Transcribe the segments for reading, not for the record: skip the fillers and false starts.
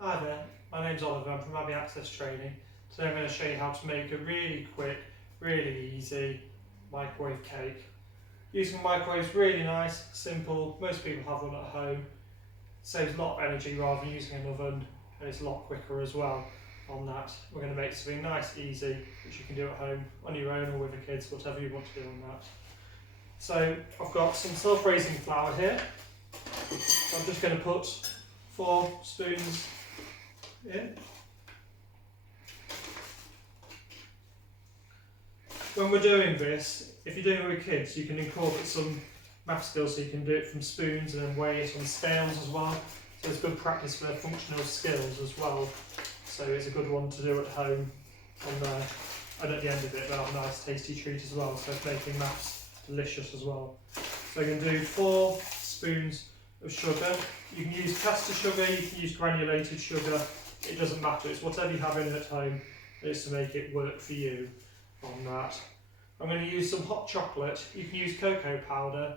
Hi there, my name's Oliver, I'm from Abbey Access Training. Today I'm going to show you how to make a really quick, really easy microwave cake. Using a microwave is really nice, simple, most people have one at home. Saves a lot of energy rather than using an oven, and it's a lot quicker as well on that. We're going to make something nice, easy, which you can do at home on your own or with the kids, whatever you want to do on that. So I've got some self-raising flour here. So I'm just going to put 4 spoons in. When we're doing this, if you're doing it with kids, you can incorporate some math skills, so you can do it from spoons and then weigh it on scales as well. So it's good practice for their functional skills as well. So it's a good one to do at home on there. And at the end of it, they'll have a nice tasty treat as well. So it's making maths delicious as well. So you can do 4 spoons of sugar. You can use caster sugar, you can use granulated sugar. It doesn't matter, it's whatever you have in it at home, is to make it work for you on that. I'm going to use some hot chocolate. You can use cocoa powder,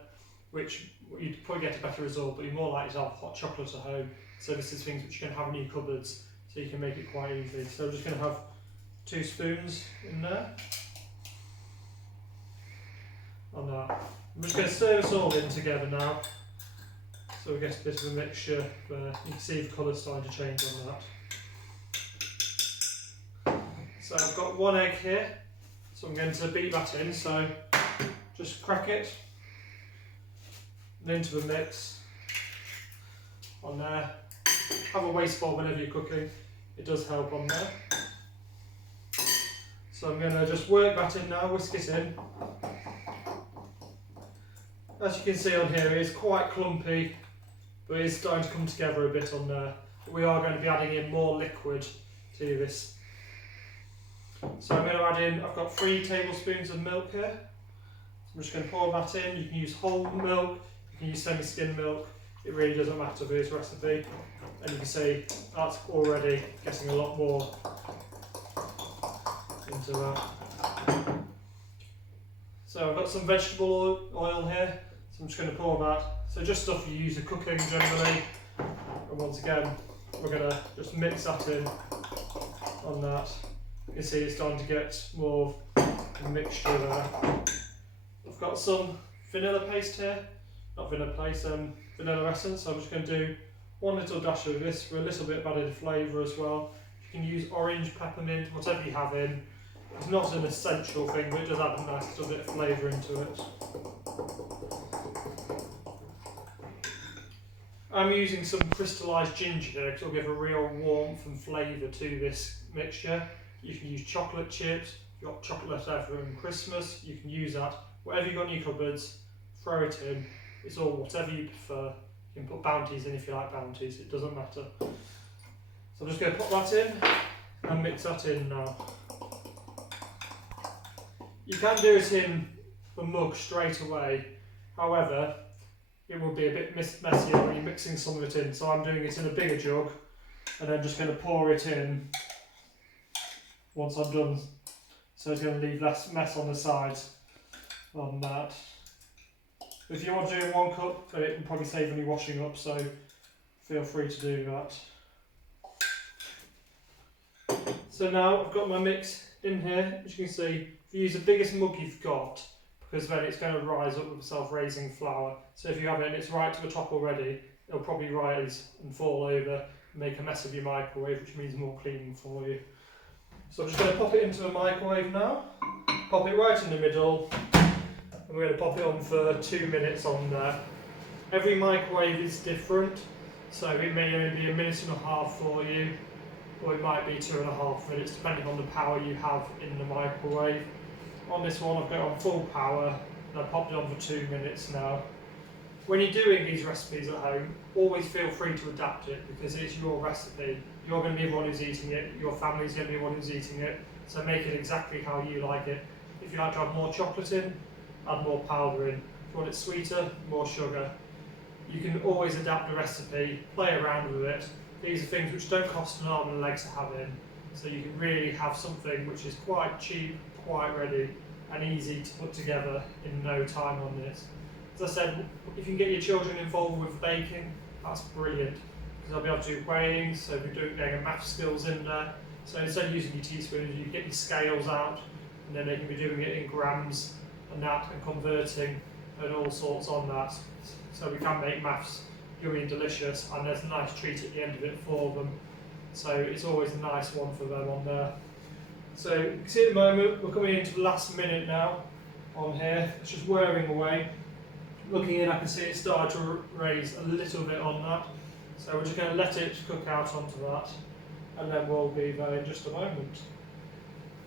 which you'd probably get a better result, but you're more likely to have hot chocolate at home. So this is things which you can have in your cupboards, so you can make it quite easy. So I'm just going to have 2 spoons in there. On that. I'm just going to stir this all in together now. So we get a bit of a mixture there. You can see the colour starting to change on that. So I've got 1 egg here, so I'm going to beat that in, so just crack it and into the mix on there. Have a waste bowl whenever you're cooking, it does help on there. So I'm going to just work that in now, whisk it in. As you can see on here, it is quite clumpy, but it's starting to come together a bit on there. We are going to be adding in more liquid to this. So I'm going to add in, I've got 3 tablespoons of milk here. So I'm just going to pour that in. You can use whole milk, you can use semi-skimmed milk. It really doesn't matter for this recipe. And you can see that's already getting a lot more into that. So I've got some vegetable oil here. So I'm just going to pour that. So just stuff you use for cooking generally. And once again, we're going to just mix that in on that. You can see it's starting to get more of a mixture there. I've got some vanilla paste here. Not vanilla paste, vanilla essence. So I'm just going to do 1 little dash of this for a little bit of added flavour as well. You can use orange, peppermint, whatever you have in. It's not an essential thing, but it does add a nice little bit of flavour into it. I'm using some crystallised ginger here because it'll give a real warmth and flavour to this mixture. You can use chocolate chips. If you've got chocolate left over from Christmas, you can use that. Whatever you've got in your cupboards, throw it in. It's all whatever you prefer. You can put Bounties in if you like Bounties, it doesn't matter. So I'm just going to put that in and mix that in now. You can do it in the mug straight away, however, it will be a bit messier when you're mixing some of it in. So I'm doing it in a bigger jug and then just going to pour it in once I'm done. So it's going to leave less mess on the sides on that. If you want to do it in 1 cup, but it can probably save any washing up, so feel free to do that. So now I've got my mix in here. As you can see, if you use the biggest mug you've got, because then it's going to rise up with the self-raising flour. So if you have it and it's right to the top already, it'll probably rise and fall over and make a mess of your microwave, which means more cleaning for you. So I'm just going to pop it into the microwave now, pop it right in the middle, and we're going to pop it on for 2 minutes on there. Every microwave is different, so it may only be 1.5 minutes for you, or it might be 2.5 minutes, depending on the power you have in the microwave. On this one I've got it on full power, and I've popped it on for 2 minutes now. When you're doing these recipes at home, always feel free to adapt it, because it's your recipe. You're going to be the one who's eating it, your family's going to be the one who's eating it, so make it exactly how you like it. If you like to have more chocolate in, add more powder in. If you want it sweeter, more sugar. You can always adapt the recipe, play around with it. These are things which don't cost an arm and a leg to have in, so you can really have something which is quite cheap, quite ready, and easy to put together in no time on this. As I said, if you can get your children involved with baking, that's brilliant. because I'll be able to do weighing, so we're doing getting math skills in there. So instead of using your teaspoons, you get your scales out, and then they can be doing it in grams and that, and converting and all sorts on that. So we can make maths yummy and delicious, and there's a nice treat at the end of it for them. So it's always a nice one for them on there. So you can see at the moment we're coming into the last minute now on here. It's just whirring away. Looking in, I can see it started to raise a little bit on that. So we're just going to let it cook out onto that, and then we'll be there in just a moment.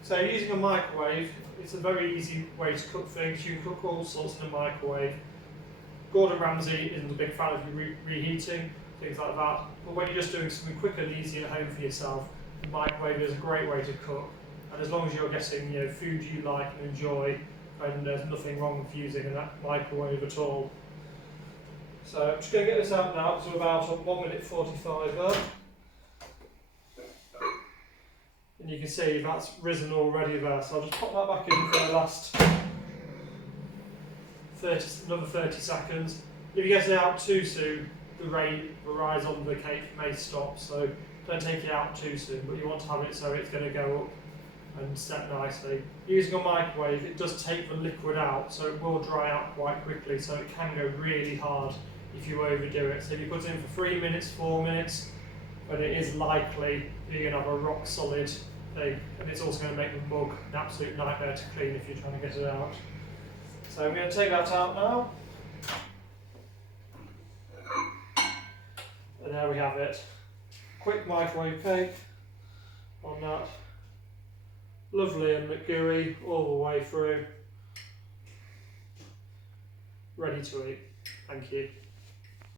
So using a microwave, it's a very easy way to cook things. You can cook all sorts in a microwave. Gordon Ramsay isn't a big fan of reheating, things like that. But when you're just doing something quick and easy at home for yourself, the microwave is a great way to cook. And as long as you're getting food you like and enjoy, then there's nothing wrong with using a microwave at all. So I'm just going to get this out now because we're about on 1 minute 45 there. And you can see that's risen already there. So I'll just pop that back in for the last another 30 seconds. If you get it out too soon, the rise on the cake may stop. So don't take it out too soon, but you want to have it so it's going to go up and set nicely. Using a microwave, it does take the liquid out, so it will dry out quite quickly, so it can go really hard if you overdo it. So if you put it in for 3 minutes, 4 minutes, then it is likely you're going to have a rock solid thing, and it's also going to make the mug an absolute nightmare to clean if you're trying to get it out. So I'm going to take that out now. And there we have it. Quick microwave cake on that. Lovely and gooey all the way through. Ready to eat. Thank you.